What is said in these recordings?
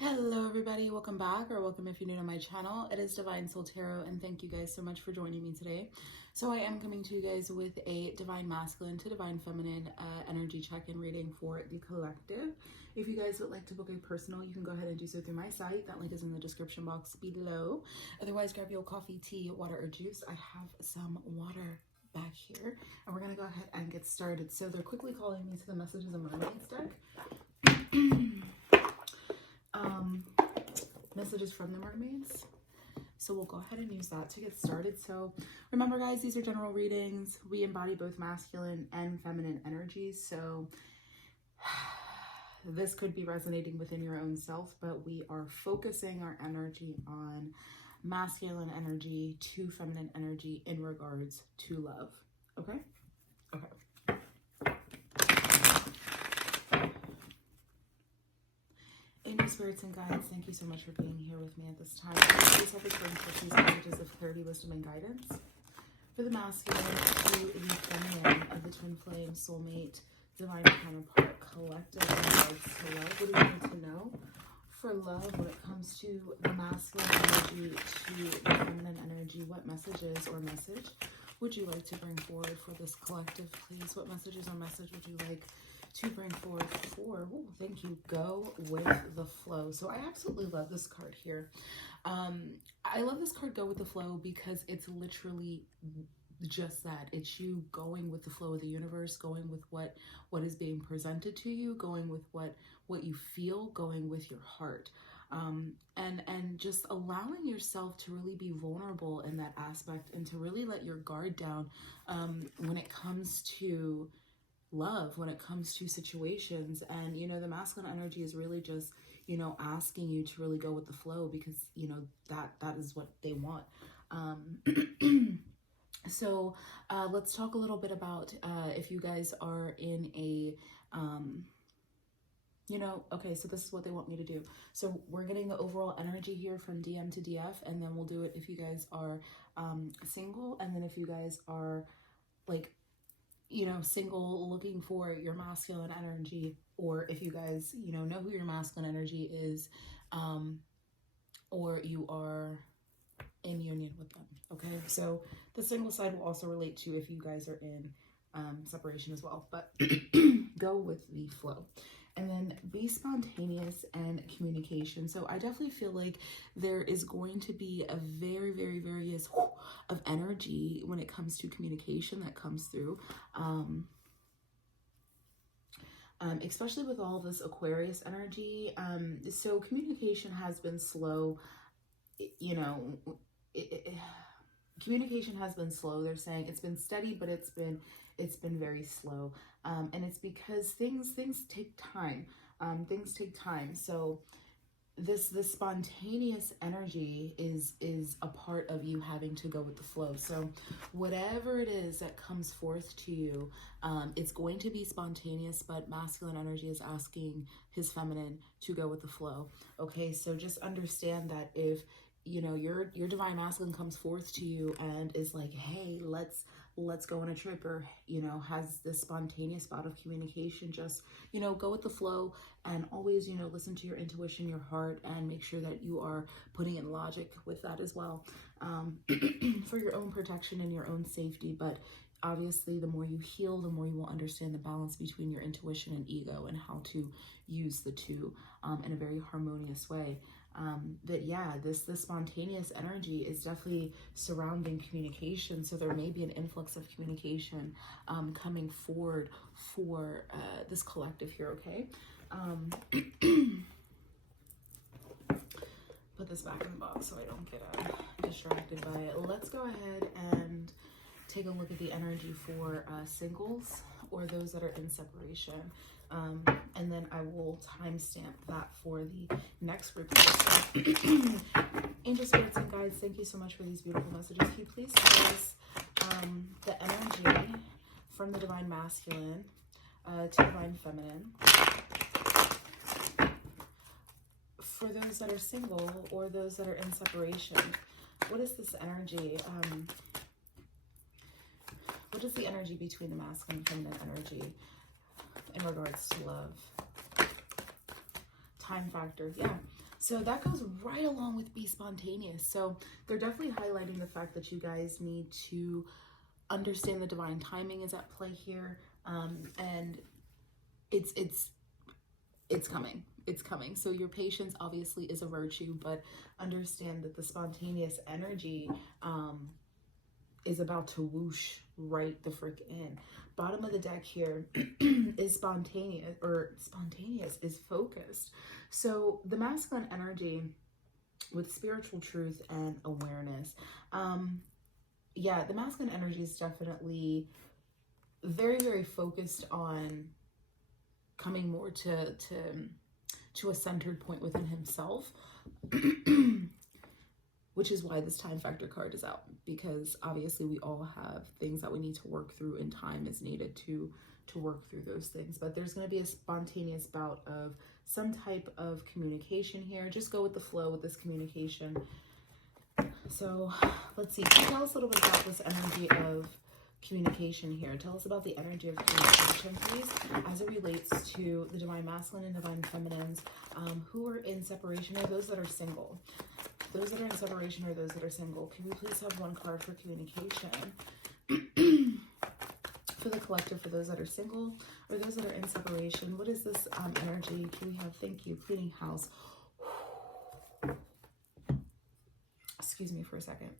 Hello everybody, welcome back, or welcome if you're new to my channel. It is Divine Soul Tarot, and thank you guys so much for joining me today. So I am coming to you guys with a Divine Masculine to Divine Feminine energy check-in reading for the collective. If you guys would like to book a personal, you can go ahead and do so through my site. That link is in the description box below. Otherwise, grab your coffee, tea, water, or juice. I have some water back here, and we're gonna go ahead and get started. So they're quickly calling me to the Messages of Mermaids deck. Messages from the mermaids. So we'll go ahead and use that to get started. So remember guys, these are general readings. We embody both masculine and feminine energies. So this could be resonating within your own self, but we are focusing our energy on masculine energy to feminine energy in regards to love. Okay? Okay. Angel spirits and guides, thank you so much for being here with me at this time. Please help us bring forth these messages of clarity, wisdom, and guidance for the masculine to the feminine of the twin flame, soulmate, divine counterpart, collective in regards to love. What do you need to know for love when it comes to the masculine energy to the feminine energy? What messages or message would you like to bring forward for this collective, please? What messages or message would you like to bring forward for, thank you, go with the flow? So I absolutely love this card here. I love this card, go with the flow, because it's literally just that. It's you going with the flow of the universe, going with what is being presented to you, going with what you feel, going with your heart. And just allowing yourself to really be vulnerable in that aspect, and to really let your guard down when it comes to love, when it comes to situations. And you know, the masculine energy is really just, you know, asking you to really go with the flow, because you know that is what they want. So let's talk a little bit about if you guys are in a you know, okay, so this is what they want me to do. So we're getting the overall energy here from DM to DF, and then we'll do it if you guys are single, and then if you guys are like, you know, single, looking for your masculine energy, or if you guys, you know who your masculine energy is, or you are in union with them. Okay, so the single side will also relate to if you guys are in separation as well, but go with the flow. And then be spontaneous and communication. So I definitely feel like there is going to be a very, very various of energy when it comes to communication that comes through. Especially with all this Aquarius energy. So communication has been slow, you know, communication has been slow. They're saying it's been steady, but it's been very slow. And it's because things take time. Things take time. So this spontaneous energy is a part of you having to go with the flow. So whatever it is that comes forth to you, it's going to be spontaneous, but masculine energy is asking his feminine to go with the flow. Okay, so just understand that if you know your divine masculine comes forth to you and is like, hey, let's go on a trip, or you know, has this spontaneous bout of communication, just, you know, go with the flow, and always, you know, listen to your intuition, your heart, and make sure that you are putting in logic with that as well, for your own protection and your own safety. But obviously, the more you heal, the more you will understand the balance between your intuition and ego, and how to use the two in a very harmonious way. That yeah, this spontaneous energy is definitely surrounding communication. So there may be an influx of communication coming forward for this collective here. Okay, put this back in the box so I don't get distracted by it. Let's go ahead and take a look at the energy for singles, or those that are in separation. And then I will timestamp that for the next group. Angel spirits and guides, thank you so much for these beautiful messages. Can you please tell us the energy from the divine masculine to divine feminine for those that are single, or those that are in separation? What is this energy? What is the energy between the masculine and feminine energy in regards to love? Time factor, yeah. So that goes right along with be spontaneous. So they're definitely highlighting the fact that you guys need to understand the divine timing is at play here. And it's coming. It's coming. So your patience obviously is a virtue, but understand that the spontaneous energy is about to whoosh right the frick in. Bottom of the deck here is spontaneous, is focused. So the masculine energy with spiritual truth and awareness. Yeah, the masculine energy is definitely very, very focused on coming more to a centered point within himself, which is why this time factor card is out, because obviously we all have things that we need to work through, and time is needed to work through those things. But there's going to be a spontaneous bout of some type of communication here. Just go with the flow with this communication. So let's see. Tell us a little bit about this energy of communication here. Tell us about the energy of communication, please, as it relates to the divine masculine and divine feminines who are in separation, or those that are single. Those that are in separation or those that are single. Can we please have one card for communication for the collective, for those that are single or those that are in separation? What is this energy? Can we have, thank you, cleaning house. Excuse me for a second.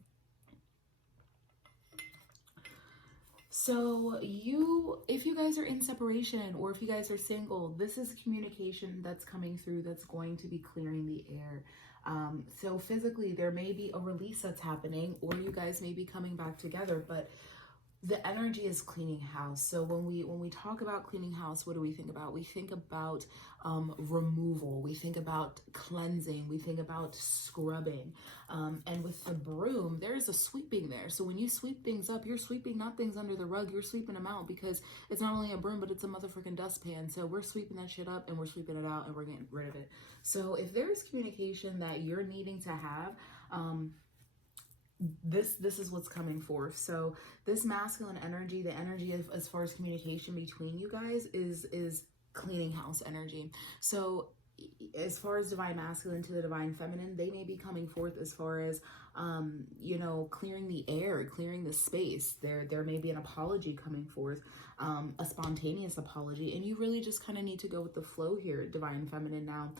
So if you guys are in separation or if you guys are single, this is communication that's coming through that's going to be clearing the air. So physically there may be a release that's happening, or you guys may be coming back together, but the energy is cleaning house. So when we talk about cleaning house, what do we think about? We think about removal. We think about cleansing. We think about scrubbing. And with the broom, there is a sweeping there. So when you sweep things up, you're sweeping not things under the rug, you're sweeping them out, because it's not only a broom, but it's a motherfucking dustpan. So we're sweeping that shit up and we're sweeping it out and we're getting rid of it. So if there's communication that you're needing to have, this is what's coming forth. So this masculine energy, the energy of as far as communication between you guys is cleaning house energy. So as far as divine masculine to the divine feminine, they may be coming forth as far as clearing the air, clearing the space. There may be an apology coming forth, a spontaneous apology, and you really just kind of need to go with the flow here, divine feminine. Now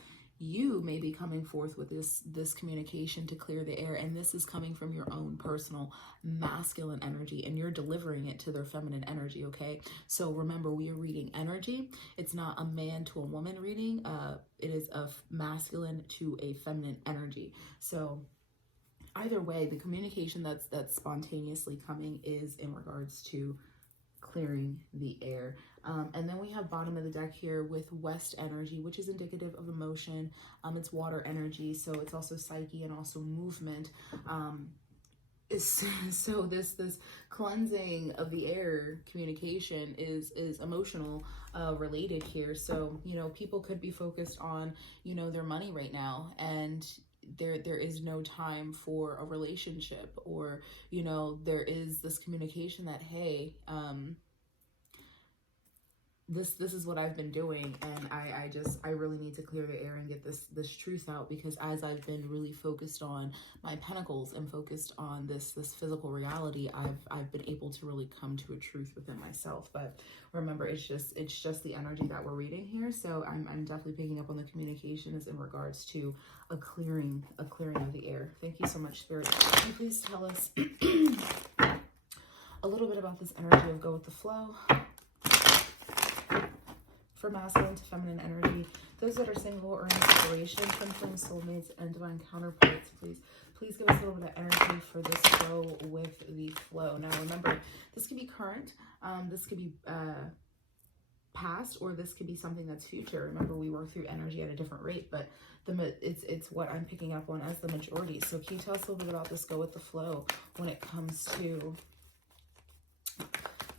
you may be coming forth with this communication to clear the air, and this is coming from your own personal masculine energy, and you're delivering it to their feminine energy. Okay, so remember, we are reading energy. It's not a man to a woman reading. It is a masculine to a feminine energy. So either way, the communication that's spontaneously coming is in regards to clearing the air. And then we have bottom of the deck here with West energy, which is indicative of emotion. It's water energy, so it's also psyche and also movement. So this cleansing of the air communication is emotional related here. So people could be focused on their money right now, and there is no time for a relationship, or there is this communication that, hey, this is what I've been doing, and I really need to clear the air and get this truth out, because as I've been really focused on my pentacles and focused on this physical reality, I've been able to really come to a truth within myself. But remember, it's just the energy that we're reading here. So I'm definitely picking up on the communication is in regards to a clearing of the air. Thank you so much, Spirit. Can you please tell us a little bit about this energy of go with the flow for masculine to feminine energy, those that are single or in separation, twin flames, soulmates, and divine counterparts, please give us a little bit of energy for this go with the flow. Now remember, this could be current, this could be past, or this could be something that's future. Remember, we work through energy at a different rate, but it's what I'm picking up on as the majority. So can you tell us a little bit about this go with the flow when it comes to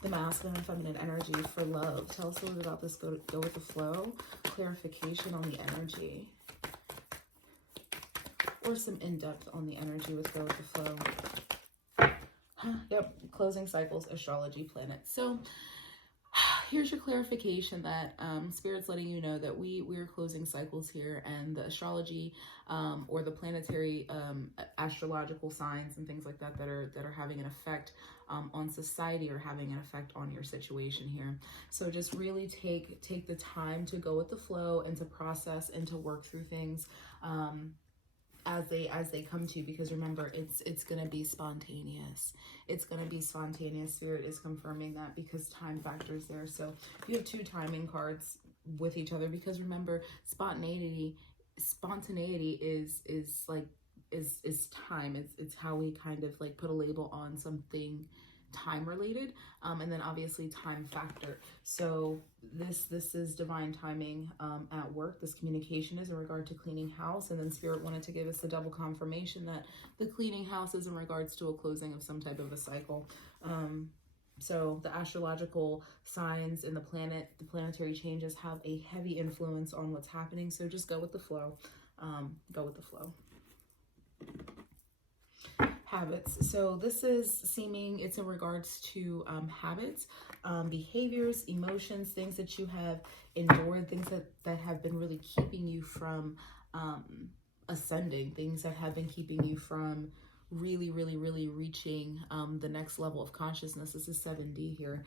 the masculine and feminine energy for love? Tell us a little bit about this go with the flow, clarification on the energy, or some in-depth on the energy with go with the flow. Yep, closing cycles, astrology, planets. So here's your clarification that Spirit's letting you know that we're closing cycles here, and the astrology or the planetary astrological signs and things like that that are having an effect on society or having an effect on your situation here. So just really take the time to go with the flow and to process and to work through things as they come to you, because remember, it's going to be spontaneous. It's going to be spontaneous. Spirit is confirming that because time factors there. So you have two timing cards with each other, because remember, spontaneity is time. It's how we kind of like put a label on something time related, and then obviously time factor. So this is divine timing at work. This communication is in regard to cleaning house, and then Spirit wanted to give us the double confirmation that the cleaning house is in regards to a closing of some type of a cycle. So the astrological signs in the planetary changes have a heavy influence on what's happening. So just go with the flow. Go with the flow. Habits. So this is seeming, it's in regards to habits, behaviors, emotions, things that you have endured, things that have been really keeping you from ascending, things that have been keeping you from really reaching the next level of consciousness. This is 7D here.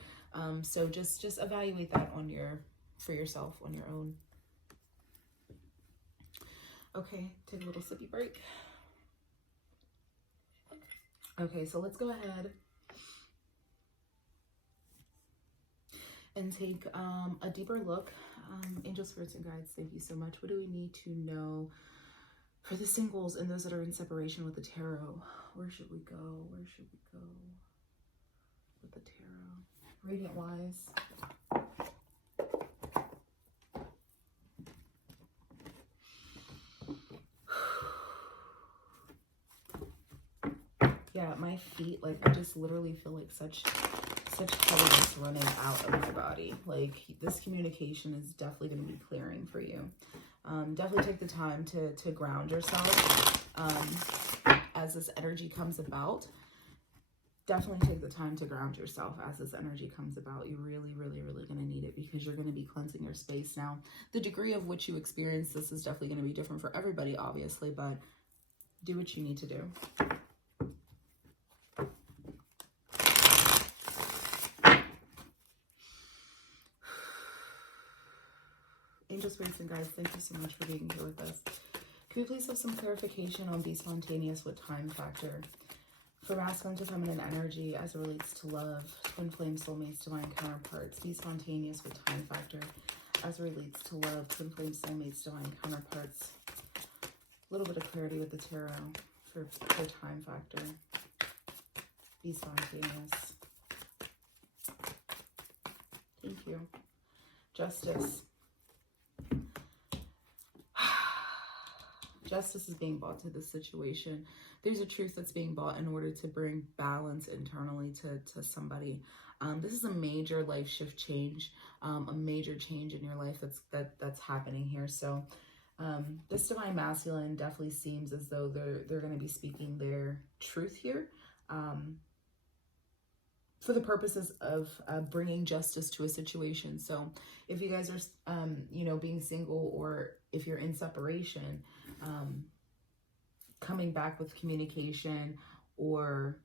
So just evaluate that for yourself on your own. Okay, take a little sippy break. Okay, so let's go ahead and take a deeper look. Angel, spirits, and guides, thank you so much. What do we need to know for the singles and those that are in separation with the tarot? Where should we go? Where should we go with the tarot? Radiant wise. Yeah, my feet, like, I just literally feel like such heaviness running out of my body. Like, this communication is definitely going to be clearing for you. Definitely take the time to ground yourself as this energy comes about. Definitely take the time to ground yourself as this energy comes about. You're really going to need it, because you're going to be cleansing your space. Now, the degree of which you experience this is definitely going to be different for everybody, obviously, but do what you need to do. Angel, spirits, and guides, thank you so much for being here with us. Can we please have some clarification on be spontaneous with time factor? For masculine to feminine energy as it relates to love, twin flame, soulmates, divine counterparts. Be spontaneous with time factor as it relates to love, twin flame, soulmates, divine counterparts. A little bit of clarity with the tarot for time factor. Be spontaneous. Thank you. Justice. Justice is being brought to this situation. There's a truth that's being brought in order to bring balance internally to somebody. This is a major life shift change, a major change in your life that's happening here. So this divine masculine definitely seems as though they're going to be speaking their truth here, for the purposes of bringing justice to a situation. So if you guys are, being single, or if you're in separation, coming back with communication, or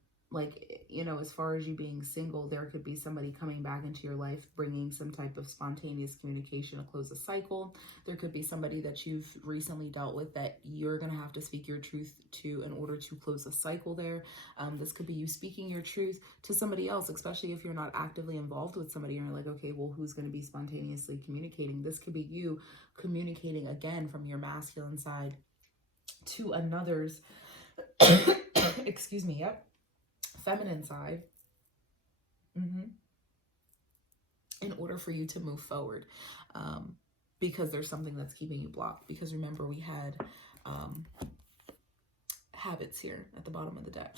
as far as you being single, there could be somebody coming back into your life, bringing some type of spontaneous communication to close a cycle. There could be somebody that you've recently dealt with that you're going to have to speak your truth to in order to close a cycle there. This could be you speaking your truth to somebody else, especially if you're not actively involved with somebody and you're like, okay, well, who's going to be spontaneously communicating? This could be you communicating again from your masculine side to another's, excuse me, yep, feminine side, in order for you to move forward, because there's something that's keeping you blocked. Because remember, we had habits here at the bottom of the deck.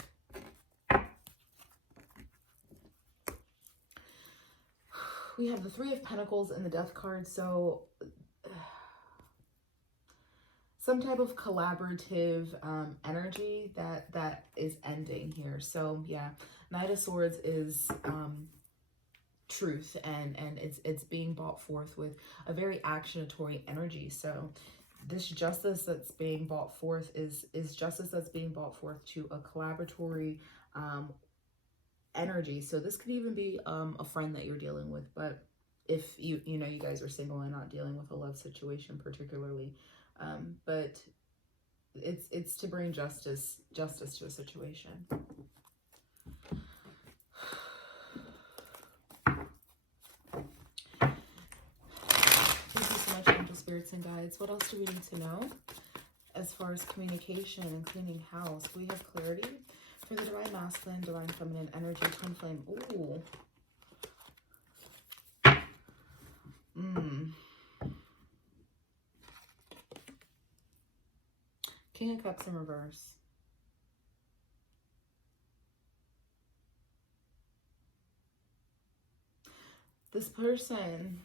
We have the Three of Pentacles and the Death card. So some type of collaborative energy that is ending here. So yeah, Knight of Swords is truth, and it's being brought forth with a very actionatory energy. So this justice that's being brought forth is justice that's being brought forth to a collaboratory energy. So this could even be a friend that you're dealing with, but if you know you guys are single and not dealing with a love situation particularly, but it's to bring justice to a situation. Thank you so much, angel spirits and guides. What else do we need to know as far as communication and cleaning house? We have clarity for the divine masculine, divine feminine energy, twin flame. Ooh. King of Cups in reverse. This person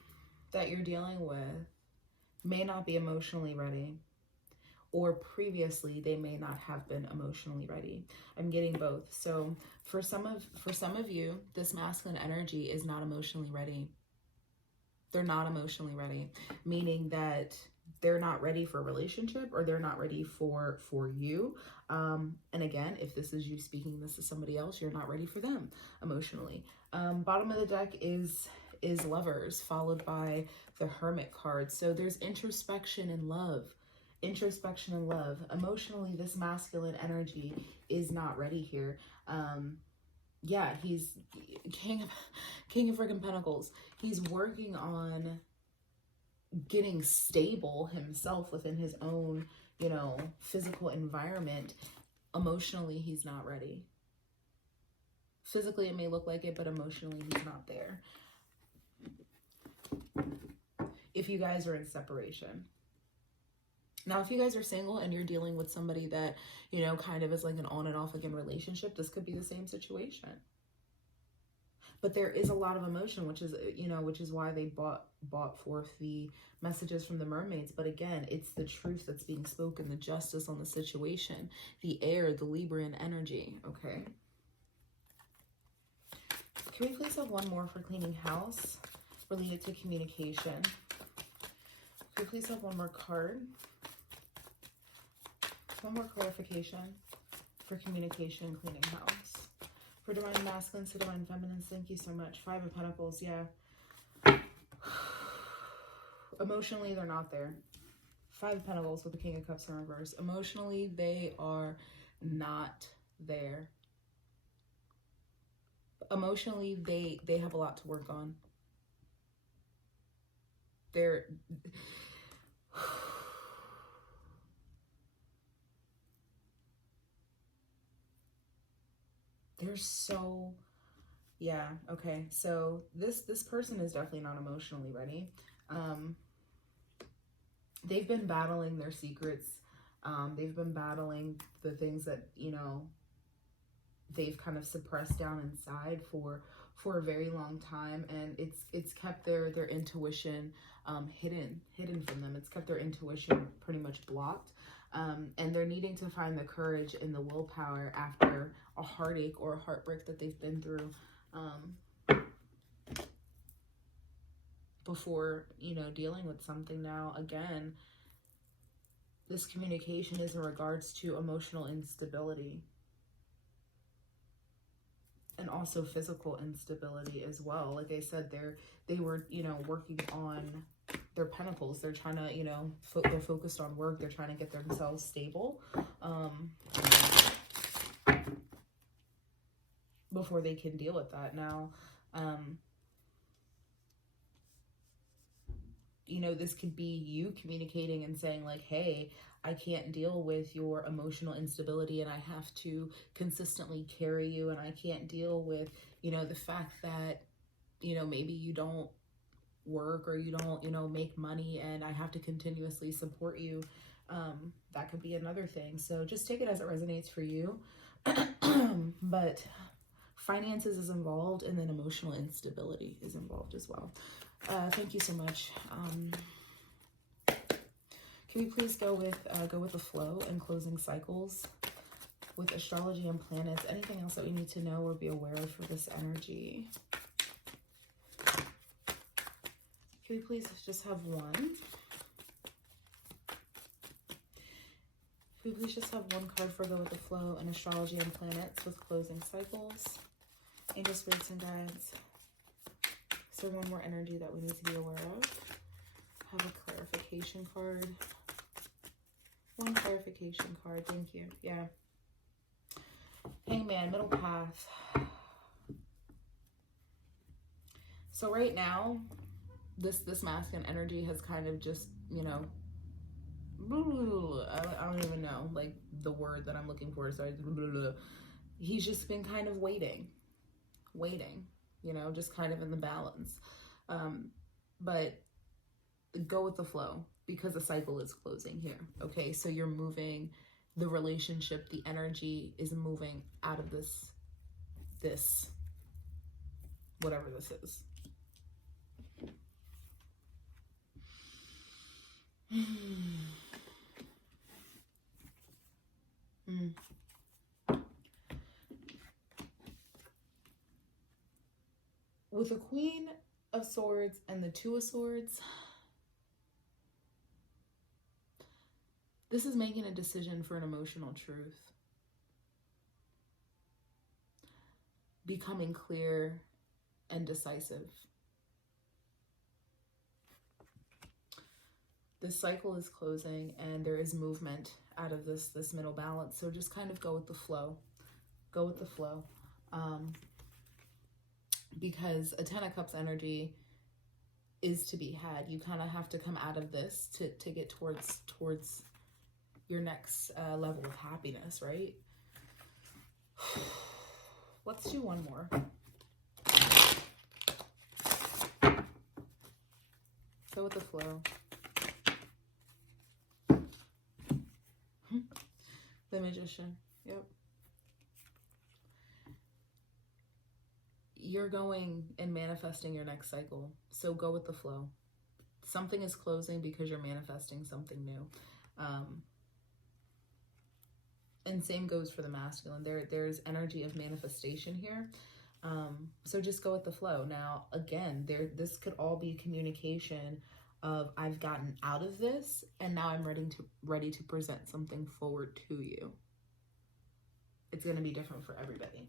that you're dealing with may not be emotionally ready, or previously they may not have been emotionally ready. I'm getting both. So for some of you, this masculine energy is not emotionally ready. They're not emotionally ready, meaning that they're not ready for a relationship, or they're not ready for you. And again, if this is you speaking this to somebody else, you're not ready for them emotionally. Bottom of the deck is Lovers, followed by the Hermit card. So there's introspection and love. Introspection and love. Emotionally, this masculine energy is not ready here. Yeah, he's king of freaking pentacles. He's working on getting stable himself within his own, you know, physical environment. Emotionally, he's not ready. Physically, it may look like it, but emotionally, he's not there. If you guys are in separation. Now, if you guys are single and you're dealing with somebody that, you know, kind of is like an on and off again relationship, this could be the same situation. But there is a lot of emotion, which is, you know, which is why they brought forth the messages from the mermaids. But again, it's the truth that's being spoken, the justice on the situation, the air, the Libran energy. Okay. Can we please have one more for cleaning house related to communication? Can we please have one more card? One more clarification for communication, cleaning house. For divine masculines to divine feminines, thank you so much. Five of Pentacles, yeah. Emotionally, they're not there. Five of Pentacles with the King of Cups in reverse. Emotionally, they are not there. Emotionally, they have a lot to work on. They're so, yeah, okay. So this person is definitely not emotionally ready. They've been battling their secrets. They've been battling the things that, you know, they've kind of suppressed down inside for a very long time, and it's kept their intuition hidden from them. It's kept their intuition pretty much blocked. And they're needing to find the courage and the willpower after a heartache or a heartbreak that they've been through before, you know, dealing with something. Now, again, this communication is in regards to emotional instability and also physical instability as well. Like I said, they were, you know, working on their pentacles. They're trying to, you know, they're focused on work. They're trying to get themselves stable before they can deal with that. Now, you know, this could be you communicating and saying like, hey, I can't deal with your emotional instability, and I have to consistently carry you, and I can't deal with, you know, the fact that, you know, maybe you don't work or you don't, you know, make money, and I have to continuously support you. That could be another thing. So just take it as it resonates for you. But finances is involved, and then emotional instability is involved as well. Thank you so much. Can we please go with the flow and closing cycles with astrology and planets? Anything else that we need to know or be aware of for this energy? Can we please just have one? Can we please just have one card for Go With The Flow in astrology and planets with closing cycles? Angel, spirits, and guides. Is there one more energy that we need to be aware of? Have a clarification card. One clarification card. Thank you. Yeah. Hangman, middle path. So right now, this masculine energy has kind of just, you know, I don't even know, like, the word that I'm looking for. Sorry. He's just been kind of waiting, you know, just kind of in the balance. But go with the flow because the cycle is closing here. Okay, so you're moving the relationship, the energy is moving out of this whatever this is. With the Queen of Swords and the Two of Swords, this is making a decision for an emotional truth. Becoming clear and decisive. This cycle is closing and there is movement out of this middle balance. So just kind of go with the flow. Go with the flow. Because a Ten of Cups energy is to be had. You kind of have to come out of this to get towards your next level of happiness, right? Let's do one more. Go with the flow. The Magician. Yep. You're going and manifesting your next cycle. So go with the flow. Something is closing because you're manifesting something new. And same goes for the masculine. There's energy of manifestation here. So just go with the flow. Now, again, this could all be communication of I've gotten out of this and now I'm ready to present something forward to you. It's going to be different for everybody.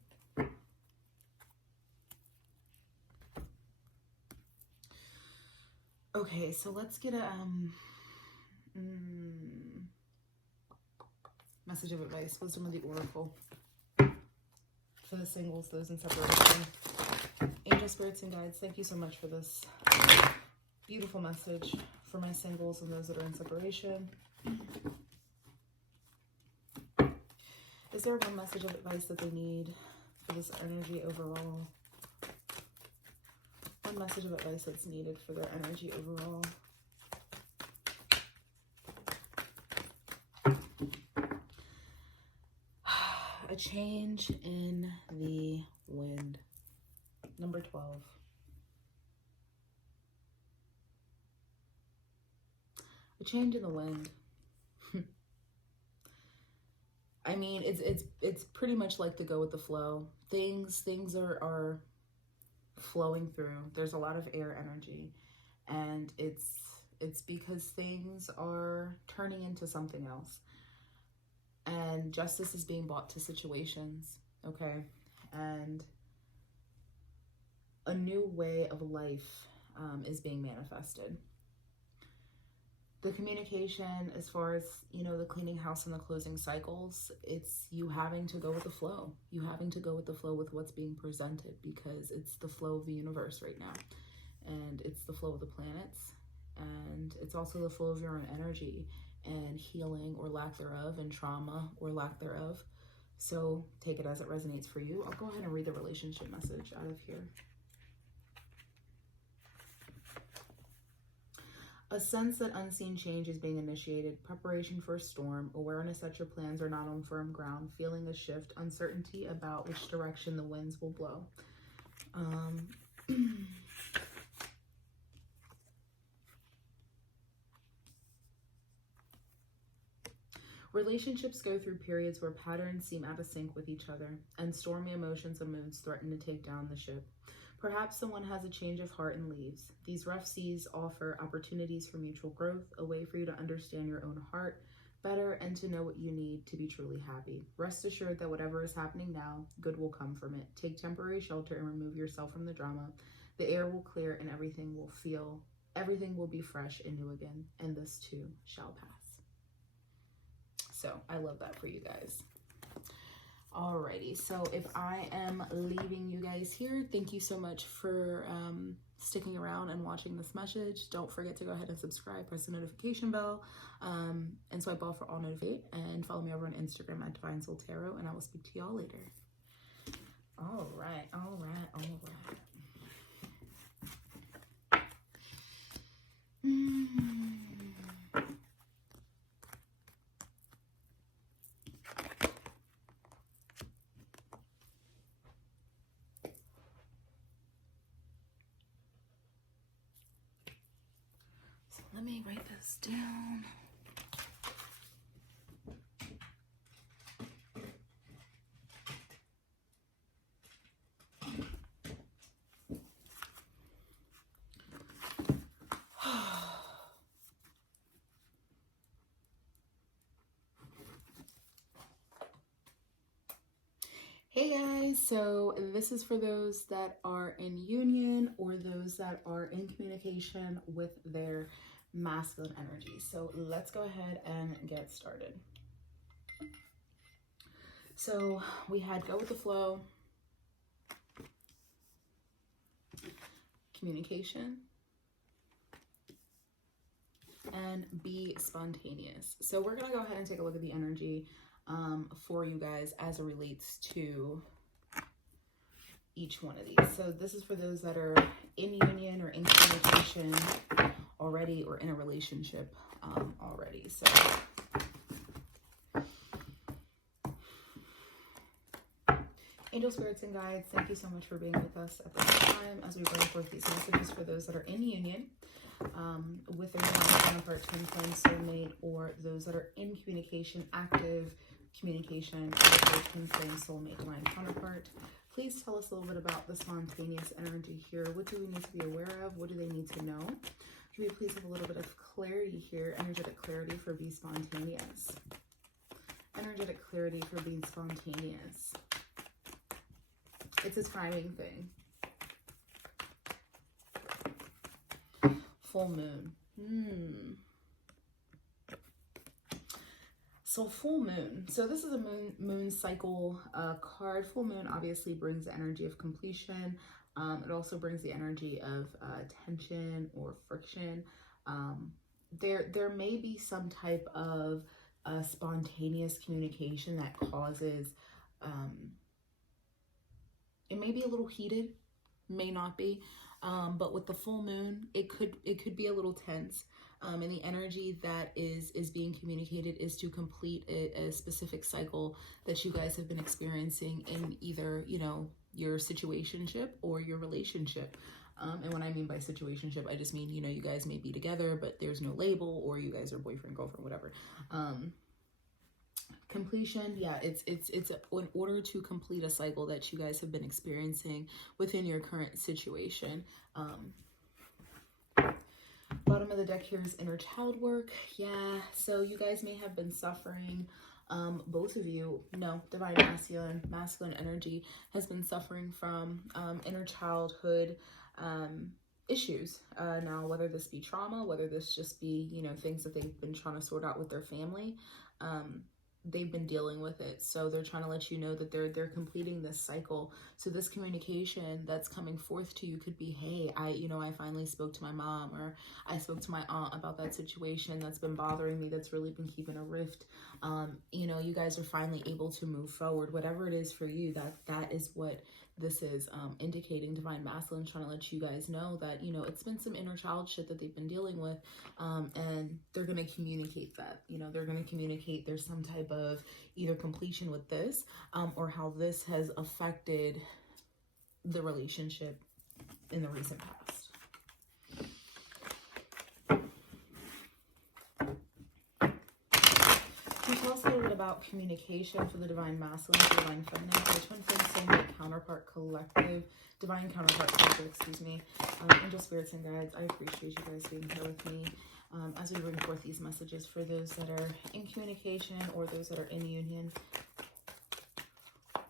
Okay, so let's get a message of advice, wisdom of the oracle for the singles, those in separation. Angel, spirits, and guides, thank you so much for this beautiful message for my singles and those that are in separation. Is there one message of advice that they need for this energy overall? One message of advice that's needed for their energy overall. A change in the wind. Number 12. A change in the wind. I mean, it's pretty much like to go with the flow. Things are flowing through. There's a lot of air energy, and it's because things are turning into something else. And justice is being brought to situations, okay? And a new way of life is being manifested. The communication, as far as, you know, the cleaning house and the closing cycles, it's you having to go with the flow. You having to go with the flow with what's being presented, because it's the flow of the universe right now. And it's the flow of the planets. And it's also the flow of your own energy and healing or lack thereof, and trauma or lack thereof. So take it as it resonates for you. I'll go ahead and read the relationship message out of here. A sense that unseen change is being initiated, preparation for a storm, awareness that your plans are not on firm ground, feeling a shift, uncertainty about which direction the winds will blow. Relationships go through periods where patterns seem out of sync with each other, and stormy emotions and moods threaten to take down the ship. Perhaps someone has a change of heart and leaves. These rough seas offer opportunities for mutual growth, a way for you to understand your own heart better and to know what you need to be truly happy. Rest assured that whatever is happening now, good will come from it. Take temporary shelter and remove yourself from the drama. The air will clear and everything will be fresh and new again, and this too shall pass. So I love that for you guys. Alrighty, so if I am leaving you guys here, thank you so much for sticking around and watching this message. Don't forget to go ahead and subscribe, press the notification bell, and swipe off for all notifications, and follow me over on Instagram at DivineSoulTarot, and I will speak to y'all later. All right. So let me write this down. Hey guys, so this is for those that are in union or those that are in communication with their masculine energy. So let's go ahead and get started. So we had go with the flow, communication, and be spontaneous. So we're gonna go ahead and take a look at the energy for you guys as it relates to each one of these. So this is for those that are in union or in communication already or in a relationship already. So angel spirits and guides, thank you so much for being with us at this time as we bring forth these messages for those that are in union with their divine counterpart, twin flame, soulmate, or those that are in communication, active communication with their twin flame, soulmate, divine counterpart. Please tell us a little bit about the spontaneous energy here. What do we need to be aware of? What do they need to know? Can we please have a little bit of clarity here? Energetic clarity for be spontaneous. Energetic clarity for being spontaneous. It's a timing thing. Full moon. So full moon. So this is a moon cycle card. Full moon obviously brings the energy of completion. It also brings the energy of tension or friction. There may be some type of spontaneous communication that causes, it may be a little heated, may not be, but with the full moon, it could be a little tense. And the energy that is being communicated is to complete a specific cycle that you guys have been experiencing in either, you know, your situationship or your relationship. And when I mean by situationship, I just mean, you know, you guys may be together, but there's no label, or you guys are boyfriend, girlfriend, whatever. Completion, yeah, it's in order to complete a cycle that you guys have been experiencing within your current situation. Bottom of the deck here is inner child work. Yeah, so you guys may have been suffering, both of you, no, divine masculine energy has been suffering from inner childhood issues. Now, whether this be trauma, whether this just be, you know, things that they've been trying to sort out with their family, they've been dealing with it. So they're trying to let you know that they're completing this cycle. So this communication that's coming forth to you could be, hey, I finally spoke to my mom, or I spoke to my aunt about that situation that's been bothering me, that's really been keeping a rift. You know, you guys are finally able to move forward. Whatever it is for you, that is what this is indicating. Divine masculine trying to let you guys know that, you know, it's been some inner child shit that they've been dealing with, and they're going to communicate that. You know, they're going to communicate there's some type of either completion with this, or how this has affected the relationship in the recent past. you tell us a little bit about communication for the divine masculine, for the divine feminine, for the twin flame, soulmate, counterpart, collective, divine counterpart, collective, excuse me, angel spirits and guides? I appreciate you guys being here with me as we bring forth these messages for those that are in communication or those that are in union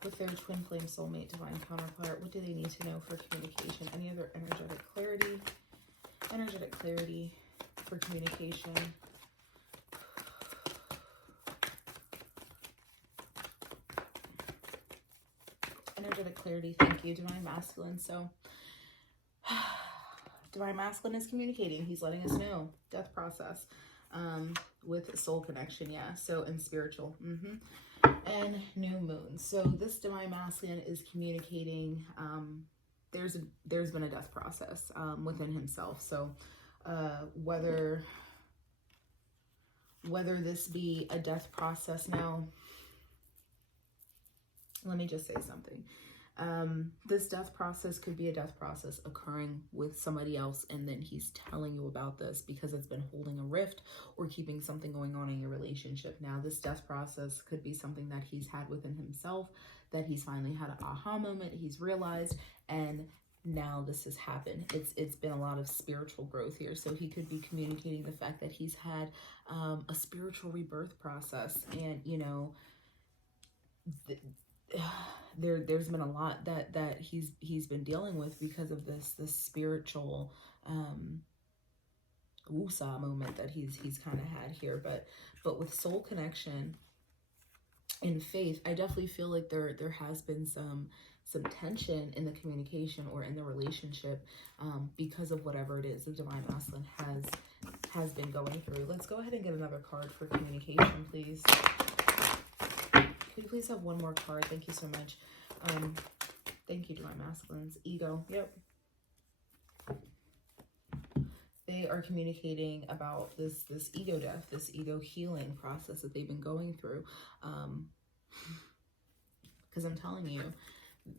with their twin flame, soulmate, divine counterpart. What do they need to know for communication? Any other energetic clarity? Energetic clarity for communication. Energetic clarity, thank you, divine masculine. So divine masculine is communicating. He's letting us know death process with soul connection, yeah. So, and spiritual, and new moon. So this divine masculine is communicating. There's been a death process within himself. So whether this be a death process now, let me just say something. This death process could be a death process occurring with somebody else, and then he's telling you about this because it's been holding a rift or keeping something going on in your relationship. Now, this death process could be something that he's had within himself, that he's finally had an aha moment, he's realized, and now this has happened. It's been a lot of spiritual growth here. So he could be communicating the fact that he's had a spiritual rebirth process, and you know, there's been a lot that he's been dealing with because of this spiritual woosah moment that he's kind of had here. But with soul connection and faith, I definitely feel like there has been some tension in the communication or in the relationship because of whatever it is the divine masculine has been going through. Let's go ahead and get another card for communication, please. Could you please have one more card? Thank you so much. Thank you, divine masculines. Ego. Yep. They are communicating about this ego death, this ego healing process that they've been going through. Because I'm telling you,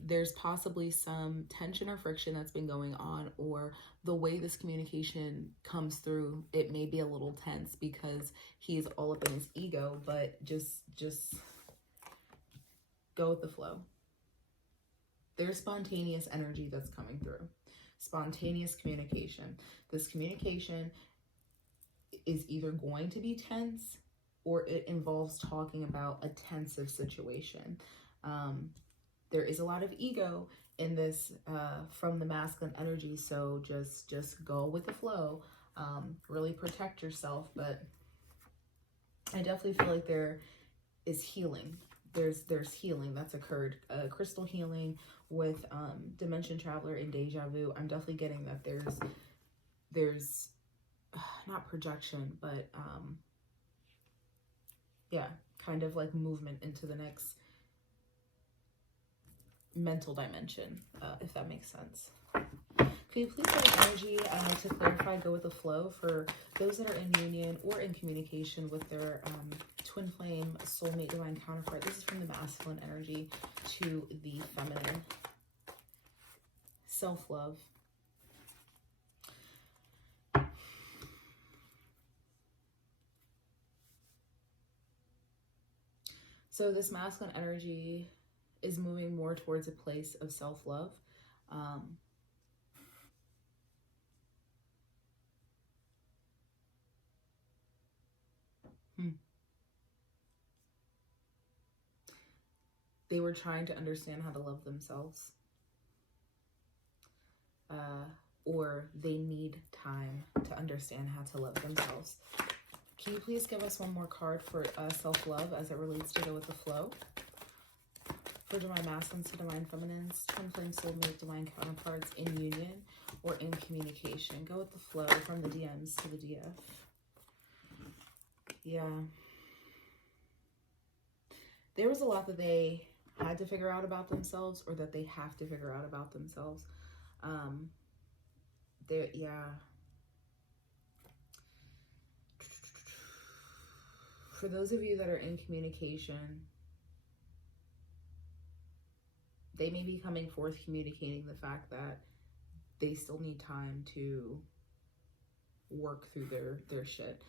there's possibly some tension or friction that's been going on, or the way this communication comes through, it may be a little tense because he's all up in his ego, but just go with the flow. There's spontaneous energy that's coming through. Spontaneous communication. This communication is either going to be tense or it involves talking about a tensive situation. There is a lot of ego in this from the masculine energy, so just go with the flow. Really protect yourself, but I definitely feel like there is healing. There's healing that's occurred, crystal healing with Dimension Traveler and Deja Vu. I'm definitely getting that there's not projection, but yeah, kind of like movement into the next mental dimension, if that makes sense. Could you please have an energy to clarify, go with the flow for those that are in union or in communication with their twin flame, soulmate, divine counterpart? This is from the masculine energy to the feminine. Self-love. So this masculine energy is moving more towards a place of self-love. They were trying to understand how to love themselves. Or they need time to understand how to love themselves. Can you please give us one more card for self-love as it relates to go with the flow? For divine masculines to divine feminines, twin flame, soulmate, divine counterparts in union or in communication. Go with the flow from the DMs to the DF. Yeah. There was a lot that they had to figure out about themselves, or that they have to figure out about themselves. Yeah. For those of you that are in communication, they may be coming forth communicating the fact that they still need time to work through their shit.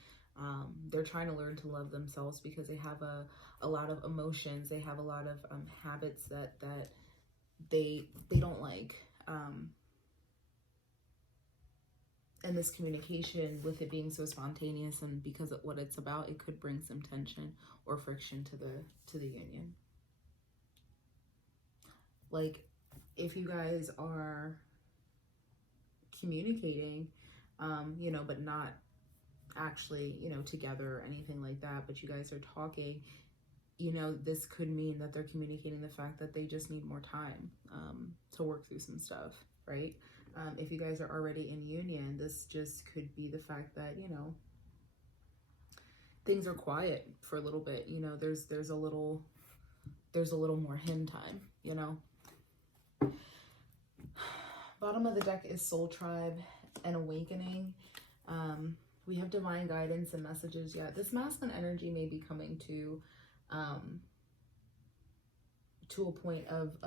They're trying to learn to love themselves because they have a lot of emotions. They have a lot of habits that they don't like. And this communication, with it being so spontaneous and because of what it's about, it could bring some tension or friction to the union. Like, if you guys are communicating, you know, but not actually, you know, together or anything like that, but you guys are talking, you know, this could mean that they're communicating the fact that they just need more time to work through some stuff, right? If you guys are already in union, this just could be the fact that, you know, things are quiet for a little bit. You know, there's a little more him time, you know. Bottom of the deck is Soul Tribe and Awakening. We have divine guidance and messages. Yeah, this masculine energy may be coming to a point of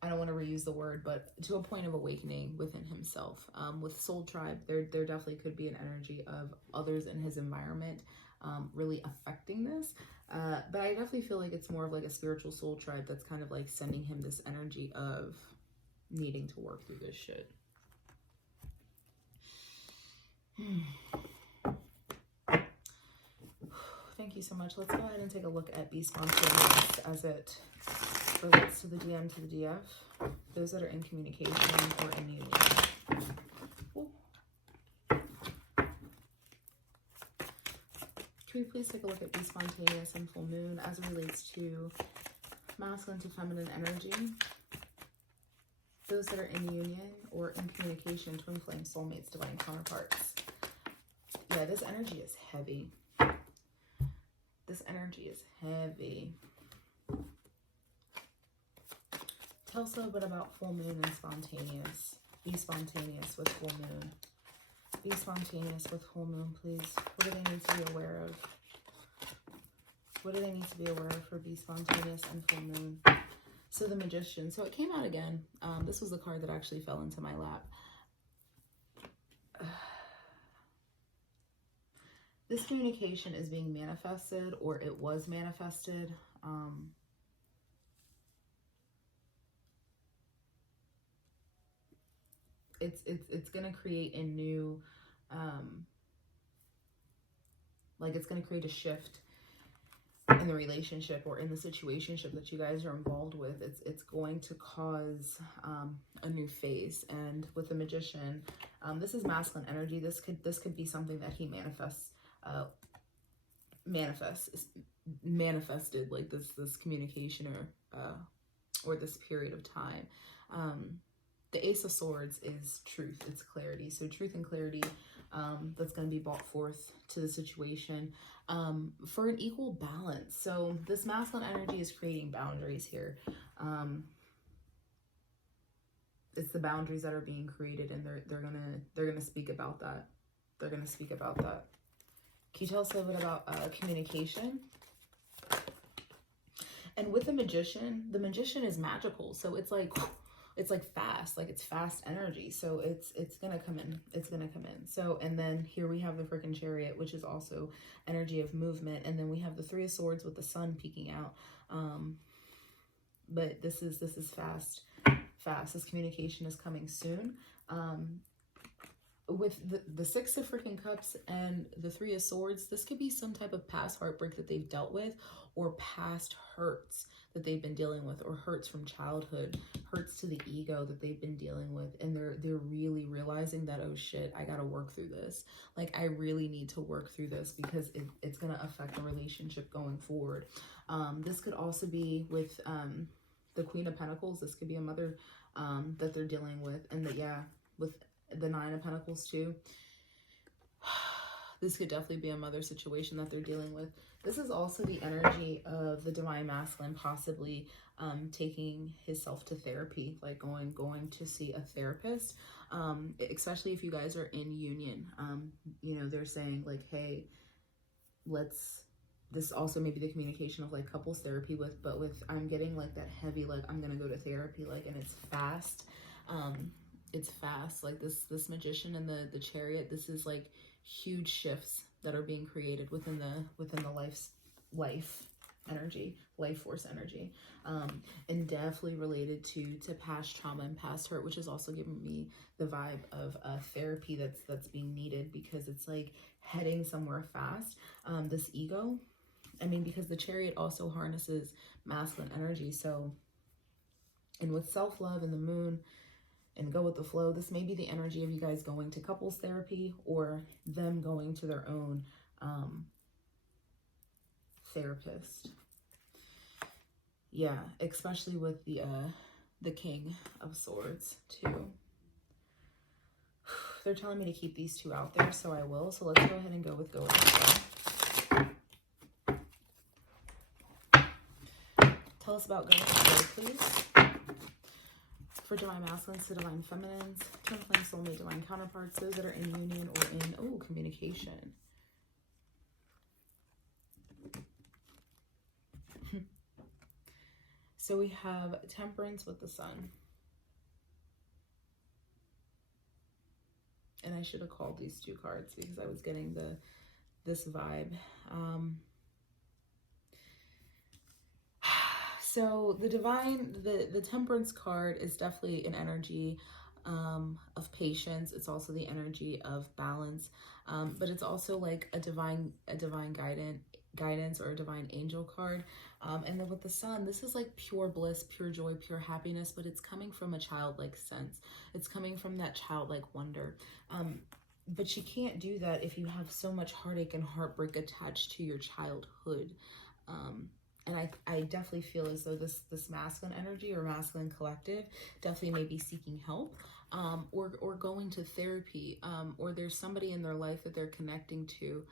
I don't want to reuse the word, but to a point of awakening within himself. With Soul Tribe, there definitely could be an energy of others in his environment really affecting this. But I definitely feel like it's more of like a spiritual soul tribe that's kind of like sending him this energy of needing to work through this shit. Thank you so much. Let's go ahead and take a look at Be Spontaneous as it relates to the DM to the DF. Those that are in communication or in union. Ooh. Can we please take a look at Be Spontaneous and Full Moon as it relates to masculine to feminine energy? Those that are in union or in communication, twin flame, soulmates, divine counterparts. Yeah, this energy is heavy. This energy is heavy. Tell us a little bit about full moon and spontaneous. Be spontaneous with full moon. Be spontaneous with full moon, please. What do they need to be aware of? What do they need to be aware of for Be Spontaneous and full moon? So the Magician. So it came out again. This was the card that actually fell into my lap. This communication is being manifested, or it was manifested. It's gonna create a new, like it's gonna create a shift in the relationship or in the situationship that you guys are involved with. It's going to cause a new phase. And with the Magician, this is masculine energy. This could be something that he manifested, like this communication or this period of time. The Ace of Swords is truth, it's clarity. So truth and clarity, that's going to be brought forth to the situation for an equal balance. So this masculine energy is creating boundaries here. It's the boundaries that are being created, and they're gonna speak about that. They're gonna speak about that. Can you tell us a little bit about communication? And with the Magician is magical. So it's like fast, like it's fast energy. So it's gonna come in. It's gonna come in. So, and then here we have the freaking Chariot, which is also energy of movement. And then we have the Three of Swords with the sun peeking out. But this is fast. This communication is coming soon. With the Six of freaking Cups and the Three of Swords, this could be some type of past heartbreak that they've dealt with, or past hurts that they've been dealing with, or hurts from childhood, hurts to the ego that they've been dealing with, and they're really realizing that, oh shit, I gotta work through this. Like, I really need to work through this because it's gonna affect the relationship going forward. This could also be with the Queen of Pentacles. This could be a mother that they're dealing with, and with the Nine of Pentacles too. This could definitely be a mother situation that they're dealing with. This is also the energy of the Divine Masculine possibly taking himself to therapy, like going to see a therapist, especially if you guys are in union. You know, they're saying like, hey, this also may be the communication of like couples therapy but with I'm getting like that heavy, like I'm gonna go to therapy, like, and it's fast. It's fast. Like this Magician and the Chariot, this is like huge shifts that are being created within the life energy, life force energy, and definitely related to past trauma and past hurt, which is also giving me the vibe of therapy that's being needed, because it's like heading somewhere fast. This ego, I mean, because the Chariot also harnesses masculine energy, so, and with self-love and the moon and go with the flow, this may be the energy of you guys going to couples therapy or them going to their own therapist. Yeah, especially with the King of Swords too. They're telling me to keep these two out there, so I will. So let's go ahead and go with the flow. Tell us about go with the flow, please. For divine masculines to divine feminines, twin flame, soulmate, divine counterparts, those that are in union or in communication. So we have Temperance with the Sun. And I should have called these two cards because I was getting this vibe. So the Temperance card is definitely an energy of patience. It's also the energy of balance, but it's also like a divine guidance or a divine angel card. And then with the Sun, this is like pure bliss, pure joy, pure happiness, but it's coming from a childlike sense. It's coming from that childlike wonder. But you can't do that if you have so much heartache and heartbreak attached to your childhood. And I definitely feel as though this masculine energy or masculine collective definitely may be seeking help, or going to therapy, or there's somebody in their life that they're connecting to,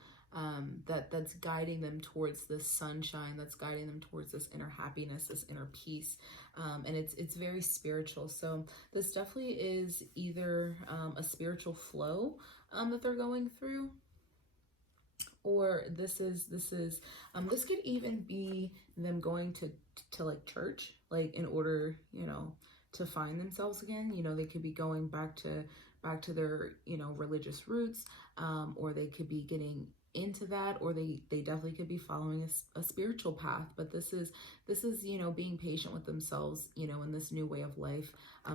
that's guiding them towards this sunshine, that's guiding them towards this inner happiness, this inner peace, and it's very spiritual. So this definitely is either a spiritual flow that they're going through, or this could even be them going to like church, like in order, you know, to find themselves again. You know, they could be going back to their, you know, religious roots, or they could be getting into that, or they definitely could be following a spiritual path. But this is, you know, being patient with themselves, you know, in this new way of life,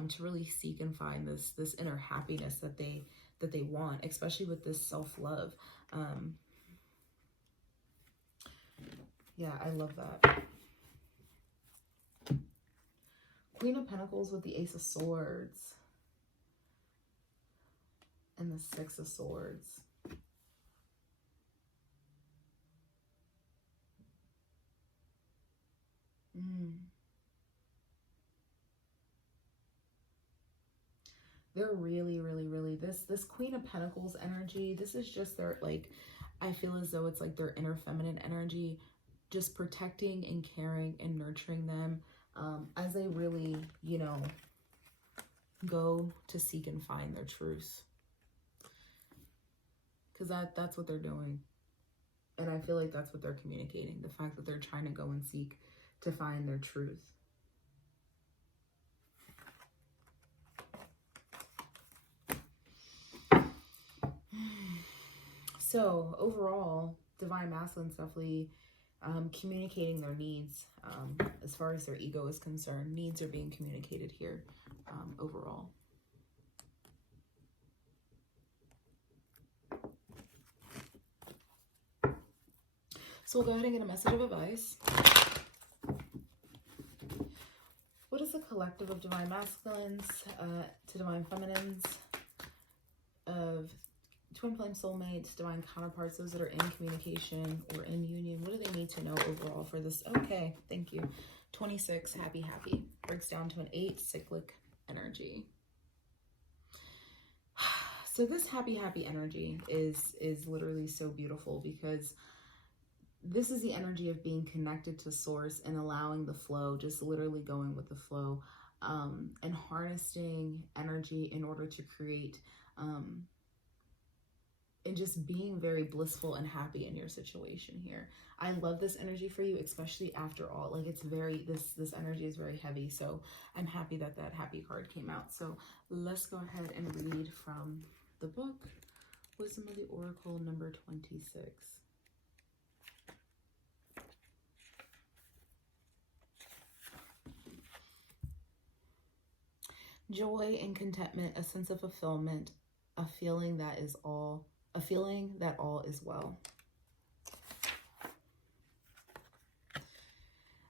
to really seek and find this inner happiness that they want, especially with this self-love. Yeah, I love that. Queen of Pentacles with the Ace of Swords and the Six of Swords. They're really this Queen of Pentacles energy, this is just their, like, I feel as though it's like their inner feminine energy, just protecting and caring and nurturing them, as they really, you know, go to seek and find their truth. Because that's what they're doing. And I feel like that's what they're communicating. The fact that they're trying to go and seek to find their truth. So overall, divine masculines definitely communicating their needs, as far as their ego is concerned. Needs are being communicated here, overall. So we'll go ahead and get a message of advice. What is the collective of divine masculines to divine feminines, of twin flame soulmates, divine counterparts, those that are in communication or in union? What do they need to know overall for this? Okay, thank you. 26, happy. Breaks down to an 8, cyclic energy. So this happy energy is literally so beautiful, because this is the energy of being connected to source and allowing the flow, just literally going with the flow, and harnessing energy in order to create, and just being very blissful and happy in your situation here. I love this energy for you, especially after all. Like, it's very, this energy is very heavy. So I'm happy that happy card came out. So let's go ahead and read from the book. Wisdom of the Oracle number 26. Joy and contentment, a sense of fulfillment, a feeling that all is well.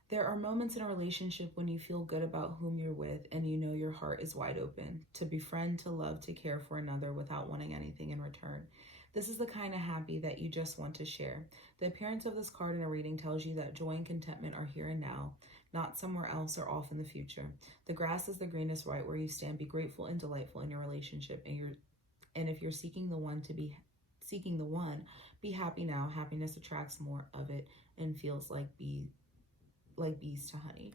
There are moments in a relationship when you feel good about whom you're with and you know your heart is wide open to befriend, to love, to care for another without wanting anything in return. This is the kind of happy that you just want to share. The appearance of this card in a reading tells you that joy and contentment are here and now, not somewhere else or off in the future. The grass is the greenest right where you stand. Be grateful and delightful in your relationship, and if you're seeking the one, be happy now. Happiness attracts more of it and feels like bees to honey.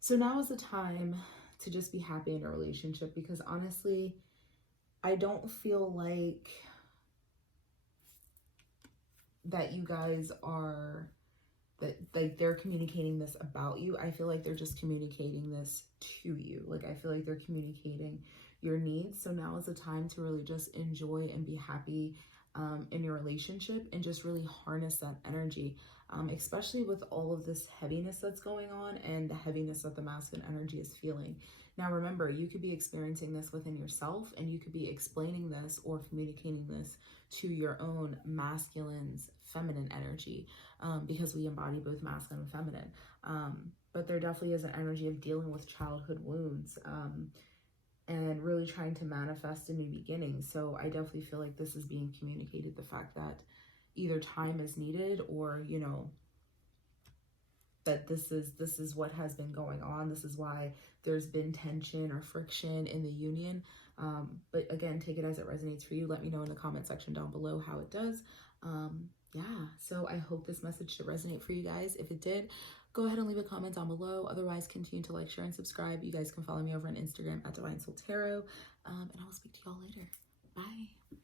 So now is the time to just be happy in a relationship, because honestly, I don't feel like that you guys are, that like they're communicating this about you. I feel like they're just communicating this to you. Like, I feel like they're communicating your needs. So now is the time to really just enjoy and be happy in your relationship, and just really harness that energy, especially with all of this heaviness that's going on and the heaviness that the masculine energy is feeling. Now, remember, you could be experiencing this within yourself, and you could be explaining this or communicating this to your own masculine's feminine energy, because we embody both masculine and feminine. But there definitely is an energy of dealing with childhood wounds, and really trying to manifest a new beginning. So I definitely feel like this is being communicated, the fact that either time is needed, or, you know, that this is what has been going on. This is why there's been tension or friction in the union. But again, take it as it resonates for you. Let me know in the comment section down below how it does. Yeah, so I hope this message to resonate for you guys. If it did, go ahead and leave a comment down below. Otherwise, continue to like, share, and subscribe. You guys can follow me over on Instagram at DivineSoulTarot. And I will speak to y'all later. Bye.